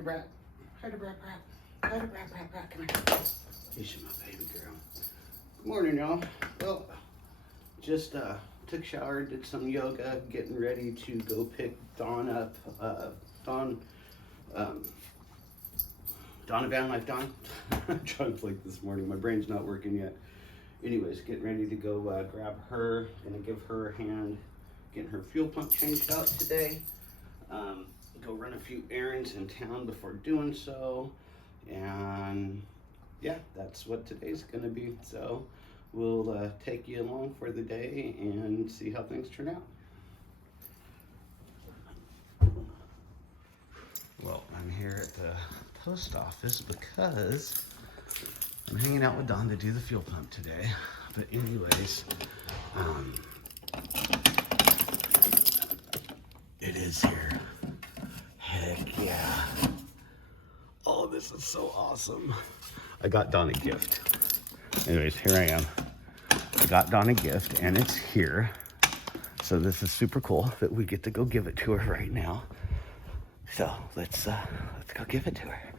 Hey, Brad. Hey, Brad. Hey, Brad. Come here. Here's my baby girl. Good morning, y'all. Well, just took a shower, did some yoga, getting ready to go pick Dawn up. Dawn of Van Life Dawn. I'm trying to flake this morning. My brain's not working yet. Anyways, getting ready to go grab her. Gonna give her a hand, getting her fuel pump changed out today. Go run a few errands in town before doing so. And yeah, that's what today's gonna be. So we'll take you along for the day and see how things turn out. Well, I'm here at the post office because I'm hanging out with Dawn to do the fuel pump today. But anyways, it is here. Heck yeah. Oh, this is so awesome. I got Dawn a gift. Anyways, here I am. I got Dawn a gift and it's here. So this is super cool that we get to go give it to her right now. So let's go give it to her.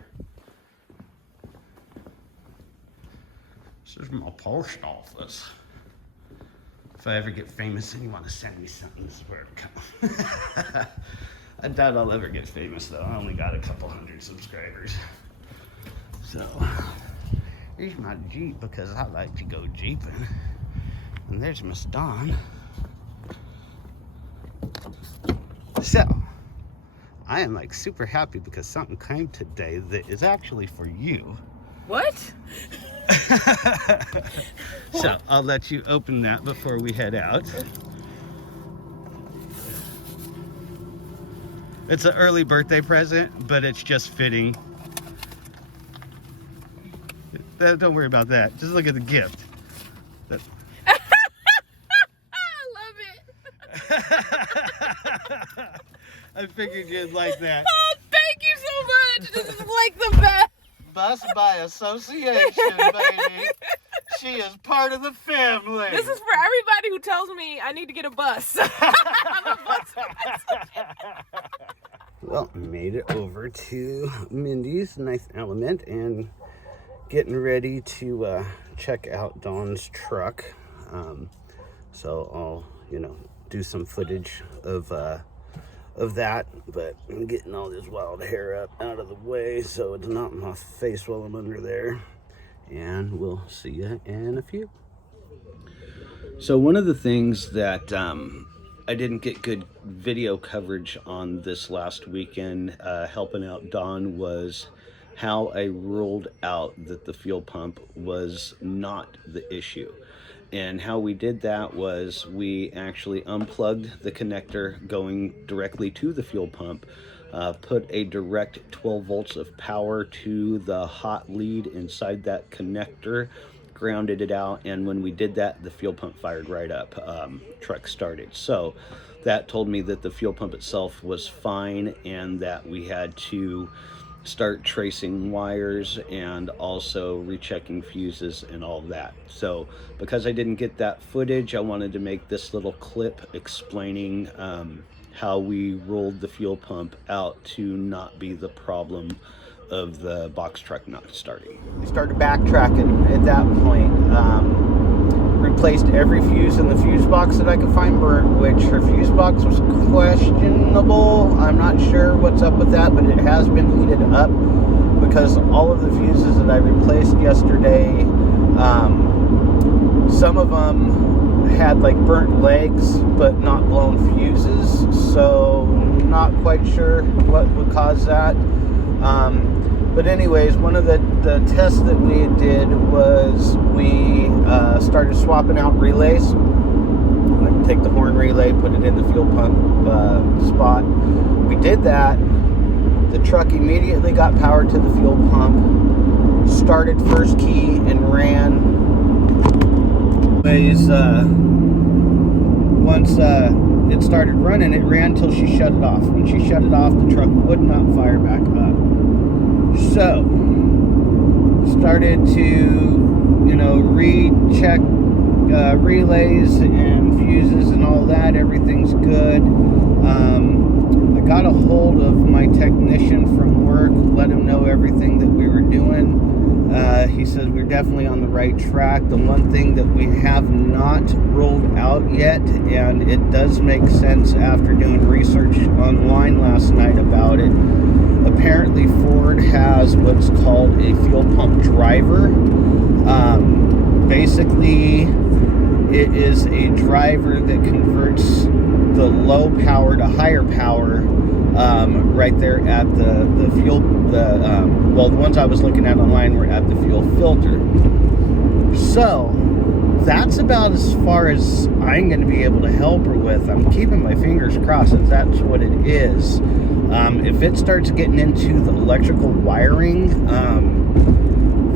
This is my post office. If I ever get famous and you want to send me something, this is where it comes. I doubt I'll ever get famous though. I only got a couple hundred subscribers. So here's my Jeep because I like to go Jeeping. And there's Miss Dawn. So I am like super happy because something came today that is actually for you. What? So I'll let you open that before we head out. It's an early birthday present, but it's just fitting. Don't worry about that. Just look at the gift. I love it. I figured you'd like that. Oh, thank you so much. This is like the best. Busby Association, baby. She is part of the family. This is for everybody who tells me I need to get a bus. I'm a bus messenger. Well, made it over to Mindy's Nice Element and getting ready to check out Dawn's truck. So I'll, do some footage of that, but I'm getting all this wild hair up out of the way so it's not in my face while I'm under there. And we'll see you in a few. So one of the things that I didn't get good video coverage on this last weekend helping out Dawn was how I ruled out that the fuel pump was not the issue. And how we did that was we actually unplugged the connector going directly to the fuel pump, put a direct 12 volts of power to the hot lead inside that connector, grounded it out, and when we did that, the fuel pump fired right up. Truck started. So that told me that the fuel pump itself was fine and that we had to start tracing wires and also rechecking fuses and all that. So because I didn't get that footage, I wanted to make this little clip explaining how we rolled the fuel pump out to not be the problem of the box truck not starting. I started backtracking at that point. Replaced every fuse in the fuse box that I could find burnt, which her fuse box was questionable. I'm not sure what's up with that, but it has been heated up because all of the fuses that I replaced yesterday, some of them had like burnt legs but not blown fuses, so not quite sure what would cause that. But anyways, one of the tests that we did was we started swapping out relays. Like take the horn relay, put it in the fuel pump spot. We did that. The truck immediately got power to the fuel pump, started first key and ran. Anyways, once it started running, it ran till she shut it off. When she shut it off, the truck would not fire back up. So, started to, recheck relays and fuses and all that. Everything's good. I got a hold of my technician from work everything that we were doing. He says we're definitely on the right track. The one thing that we have not rolled out yet, and it does make sense after doing research online last night about it, apparently Ford has what's called a fuel pump driver. Basically, it is a driver that converts the low power to higher power right there at the fuel. Well, the ones I was looking at online were at the fuel filter. So that's about as far as I'm going to be able to help her with. I'm keeping my fingers crossed that that's what it is. If it starts getting into the electrical wiring,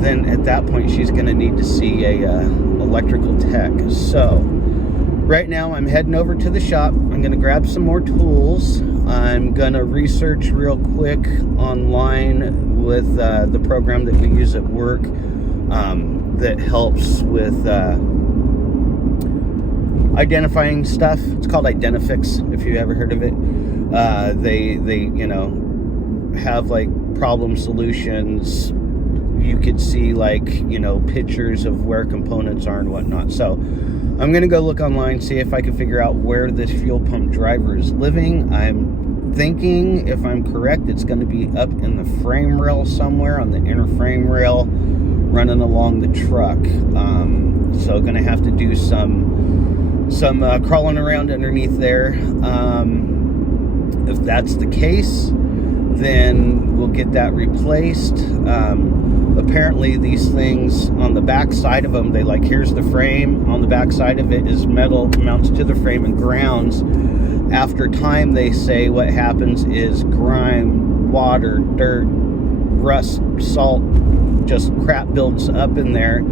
then at that point she's going to need to see a electrical tech. So right now I'm heading over to the shop. I'm going to grab some more tools. I'm going to research real quick online with the program that we use at work that helps with identifying stuff. It's called Identifix, if you ever heard of it. They you know, have like problem solutions. You could see like, you know, pictures of where components are and whatnot. So I'm gonna go look online, see if I can figure out where this fuel pump driver is living. I'm thinking, if I'm correct, it's going to be up in the frame rail somewhere, on the inner frame rail, running along the truck. So gonna have to do some crawling around underneath there. If that's the case, then we'll get that replaced. Apparently these things on the back side of them, they like, here's the frame, on the back side of it is metal, mounts to the frame and grounds. After time, they say what happens is grime, water, dirt, rust, salt, just crap builds up in there,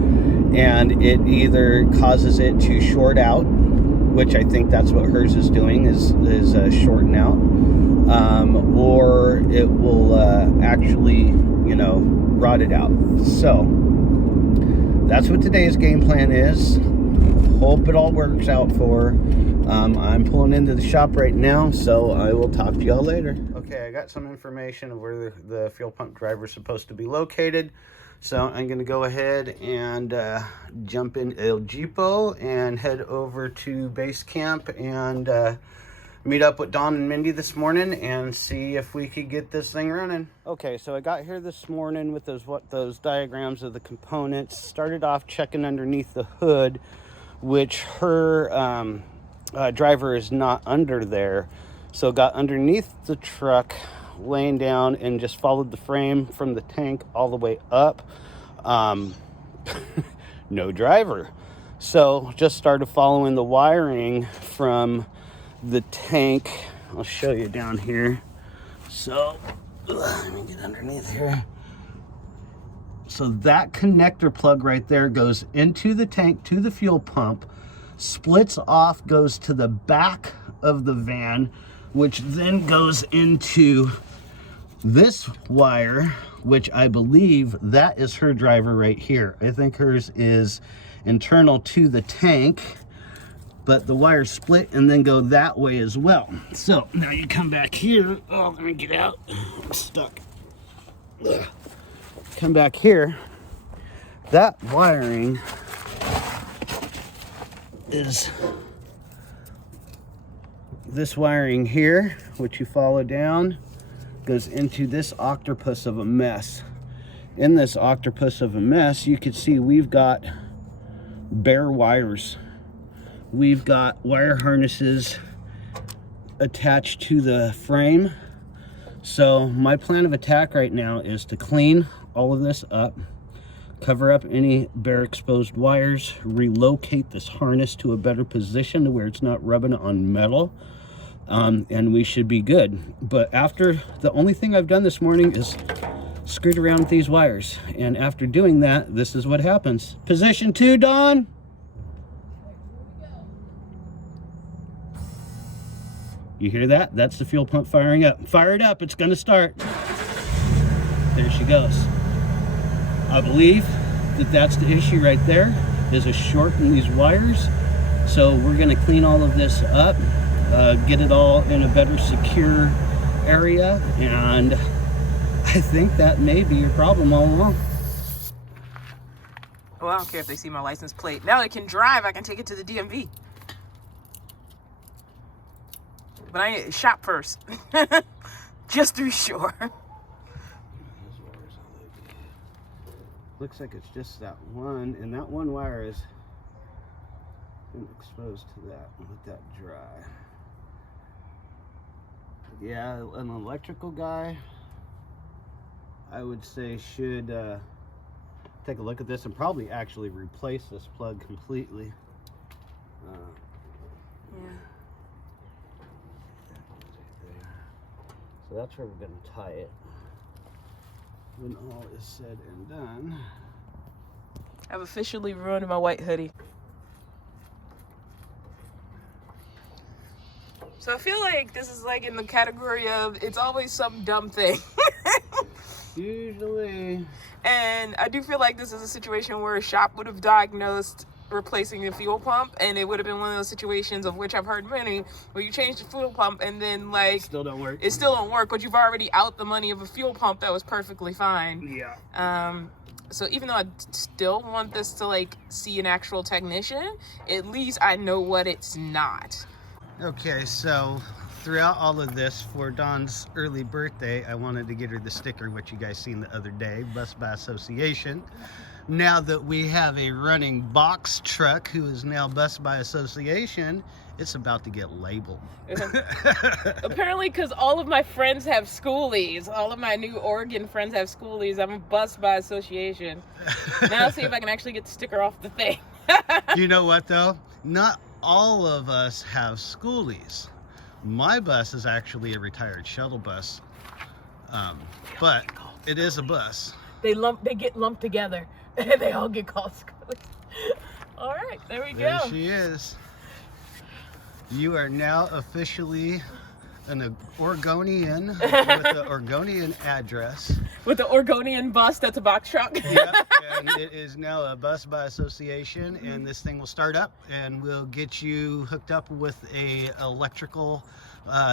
and it either causes it to short out, which I think that's what hers is doing, is shorting out, or it will actually, you know, rot it out. So that's what today's game plan is. Hope it all works out for her. I'm pulling into the shop right now, so I will talk to y'all later. Okay, I got some information of where the fuel pump driver is supposed to be located. So I'm going to go ahead and jump in El Jeepo and head over to base camp and meet up with Don and Mindy this morning and see if we could get this thing running. Okay, so I got here this morning with those diagrams of the components. Started off checking underneath the hood, which her driver is not under there. So got underneath the truck, laying down, and just followed the frame from the tank all the way up. No driver. So just started following the wiring from the tank. I'll show you down here. So let me get underneath here. So that connector plug right there goes into the tank to the fuel pump, splits off, goes to the back of the van, which then goes into this wire, which I believe that is her driver right here. I think hers is internal to the tank, but the wires split and then go that way as well. So now you come back here. Oh, let me get out. I'm stuck. Ugh. Come back here. That wiring is this wiring here, which you follow down, goes into this octopus of a mess. In this octopus of a mess, you can see we've got bare wires. We've got wire harnesses attached to the frame. So my plan of attack right now is to clean all of this up, cover up any bare exposed wires, relocate this harness to a better position to where it's not rubbing on metal, and we should be good. But after, the only thing I've done this morning is screwed around with these wires, and after doing that, this is what happens. Position 2, Don. You hear that? That's the fuel pump firing up. Fire it up, it's gonna start. There she goes. I believe that that's the issue right there. There's a short in these wires. So we're gonna clean all of this up, get it all in a better secure area, and I think that may be your problem all along. Well, I don't care if they see my license plate. Now I can drive, I can take it to the DMV. But I need to shop first. Just to be sure. Looks like it's just that one, and that one wire is been exposed to that. Let that dry. Yeah, an electrical guy, I would say, should take a look at this and probably actually replace this plug completely. Yeah. So that's where we're going to tie it when all is said and done. I've officially ruined my white hoodie. So I feel like this is like in the category of it's always some dumb thing. Usually. And I do feel like this is a situation where a shop would have diagnosed replacing the fuel pump, and it would have been one of those situations of which I've heard many, where you change the fuel pump and then like Still don't work. It still don't work, but you've already out the money of a fuel pump that was perfectly fine. Yeah. So even though I still want this to like see an actual technician, at least I know what it's not. Okay, so throughout all of this, for Dawn's early birthday, I wanted to get her the sticker, which you guys seen the other day, Busby Association. Now that we have a running box truck who is now Busby Association, it's about to get labeled. Apparently, because all of my friends have Skoolies, all of my new Oregon friends have Skoolies, I'm a Busby Association. Now I'll see if I can actually get the sticker off the thing. You know what though? Not all of us have Skoolies. My bus is actually a retired shuttle bus, but it is a bus. They get lumped together, and they all get called Skoolies. All right, there we go. There she is. You are now officially an Oregonian with the Oregonian address. With the Oregonian bus that's a box truck. Yep, and it is now a Busby Association, and this thing will start up, and we'll get you hooked up with a electrical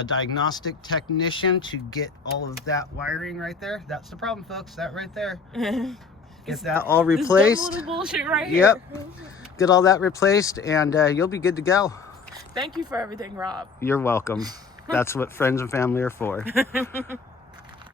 diagnostic technician to get all of that wiring right there. That's the problem, folks. That right there. Get that all replaced. This little bullshit right Yep. here. Get all that replaced, and you'll be good to go. Thank you for everything, Rob. You're welcome. That's what friends and family are for.